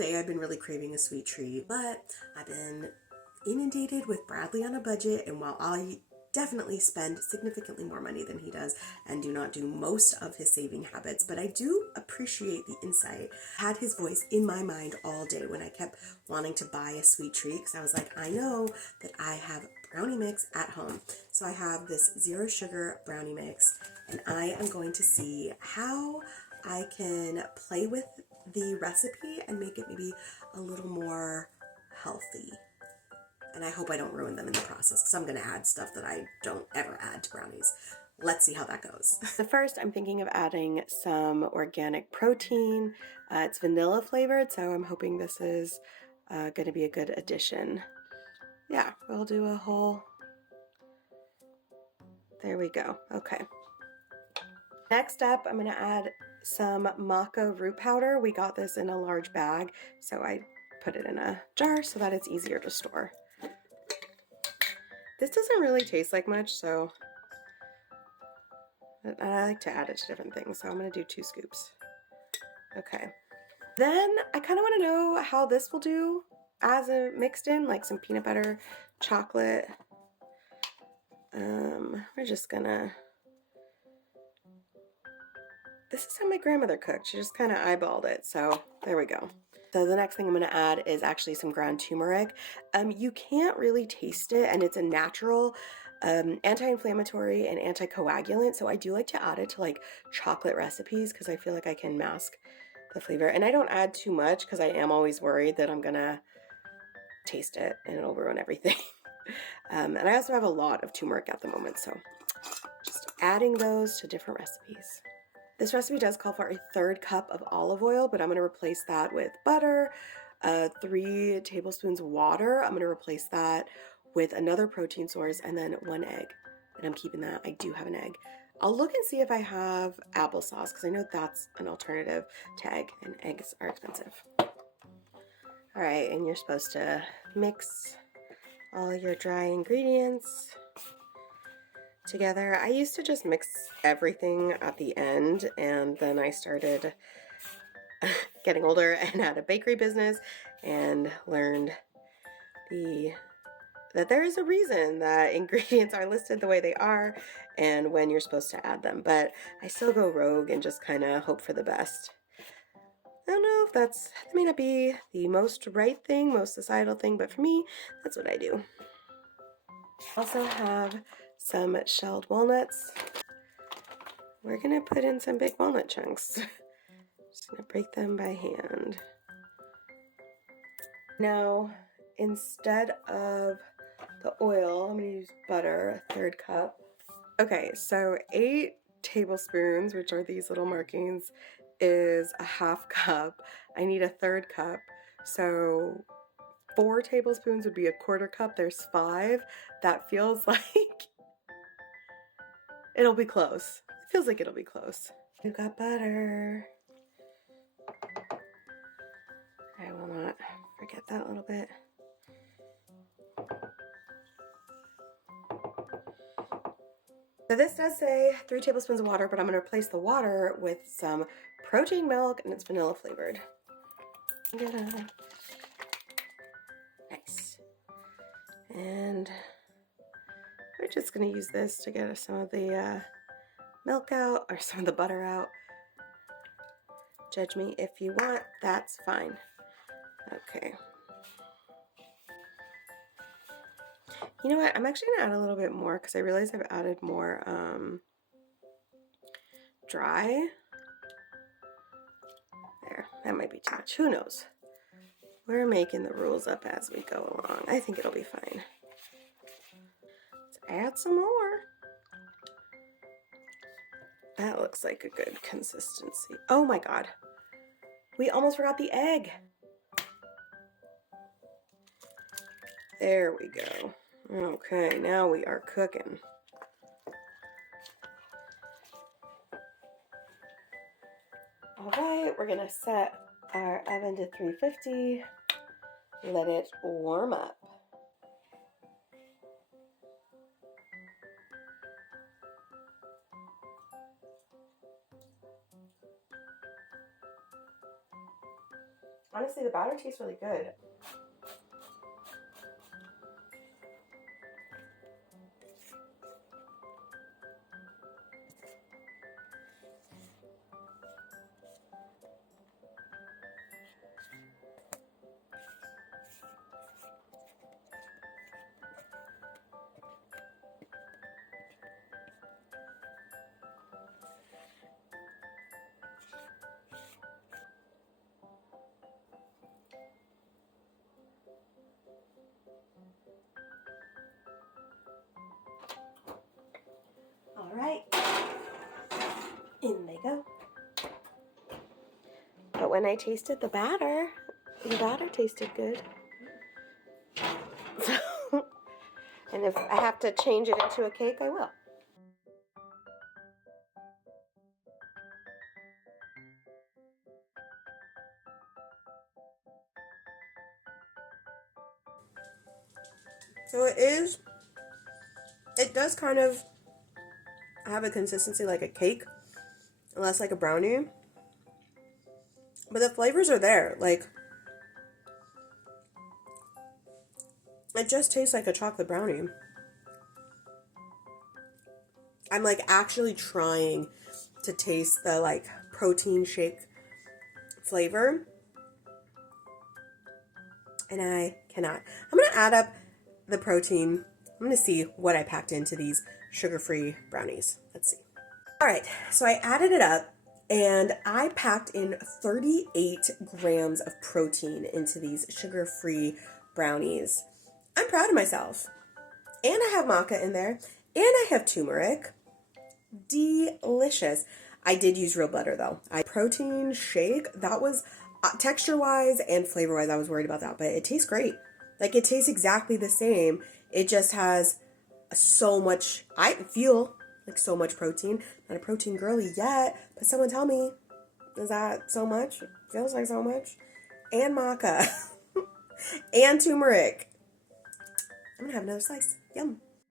day I've been really craving a sweet treat, but I've been inundated with Bradley on a budget, and while I definitely spend significantly more money than he does and do not do most of his saving habits, but I do appreciate the insight. I had his voice in my mind all day when I kept wanting to buy a sweet treat because I was like, I know that I have brownie mix at home. So I have this 0 sugar brownie mix, and I am going to see how I can play with the recipe and make it maybe a little more healthy. And I hope I don't ruin them in the process because I'm going to add stuff that I don't ever add to brownies. Let's see how that goes. So first, I'm thinking of adding some organic protein. It's vanilla flavored, so I'm hoping this is going to be a good addition. Yeah, we'll do a whole... There we go. Okay. Next up, I'm going to add some maca root powder. We got this in a large bag, so I put it in a jar so that it's easier to store. This doesn't really taste like much, so I like to add it to different things, so I'm going to do 2 scoops. Okay. Then I kind of want to know how this will do as a mixed in, like some peanut butter, chocolate. We're just gonna... This is how my grandmother cooked. She just kind of eyeballed it, so there we go. So the next thing I'm going to add is actually some ground turmeric. You can't really taste it, and it's a natural anti-inflammatory and anticoagulant, so I do like to add it to like chocolate recipes because I feel like I can mask the flavor. And I don't add too much because I am always worried that I'm gonna taste it and it'll ruin everything. And I also have a lot of turmeric at the moment, so just adding those to different recipes. This recipe does call for a 1/3 cup of olive oil, but I'm going to replace that with butter, 3 tablespoons of water. I'm going to replace that with another protein source, and then 1 egg. And I'm keeping that. I do have an egg. I'll look and see if I have applesauce, because I know that's an alternative to egg, and eggs are expensive. All right, and you're supposed to mix all your dry ingredients together. I used to just mix everything at the end, and then I started getting older and had a bakery business and learned that there is a reason that ingredients are listed the way they are and when you're supposed to add them. But I still go rogue and just kind of hope for the best. I don't know if that may not be the most right thing, most societal thing, but for me, that's what I do. Also have some shelled walnuts. We're gonna put in some big walnut chunks. Just gonna break them by hand. Now, instead of the oil, I'm gonna use butter, a 1/3 cup. Okay, so 8 tablespoons, which are these little markings, is a 1/2 cup. I need a 1/3 cup, so 4 tablespoons would be a 1/4 cup. There's 5. That feels like it'll be close. It feels like it'll be close. We've got butter. I will not forget that little bit. So this does say 3 tablespoons of water, but I'm going to replace the water with some protein milk, and it's vanilla flavored. Nice. And we're just going to use this to get some of the milk out, or some of the butter out. Judge me if you want, that's fine. Okay. You know what? I'm actually going to add a little bit more because I realize I've added more dry. There, that might be too much. Who knows? We're making the rules up as we go along. I think it'll be fine. Let's add some more. That looks like a good consistency. Oh my God. We almost forgot the egg. There we go. Okay, now we are cooking. All right, we're gonna set our oven to 350. Let it warm up. Honestly, the batter tastes really good. All right, in they go. But when I tasted the batter tasted good. So, and if I have to change it into a cake, I will. So it does kind of have a consistency like a cake, less like a brownie. But the flavors are there. Like, it just tastes like a chocolate brownie. I'm like actually trying to taste the like protein shake flavor. And I cannot. I'm going to add up the protein. I'm going to see what I packed into these sugar-free brownies. Let's see. All right, so I added it up and I packed in 38 grams of protein into these sugar-free brownies. I'm proud of myself. And I have maca in there. And I have turmeric. Delicious. I did use real butter though. Protein shake, that was texture-wise and flavor-wise, I was worried about that, but it tastes great. Like, it tastes exactly the same. It just has so much, I feel like so much protein. Not a protein girly yet, but someone tell me, is that so much? It feels like so much. And maca. And turmeric. I'm gonna have another slice. Yum.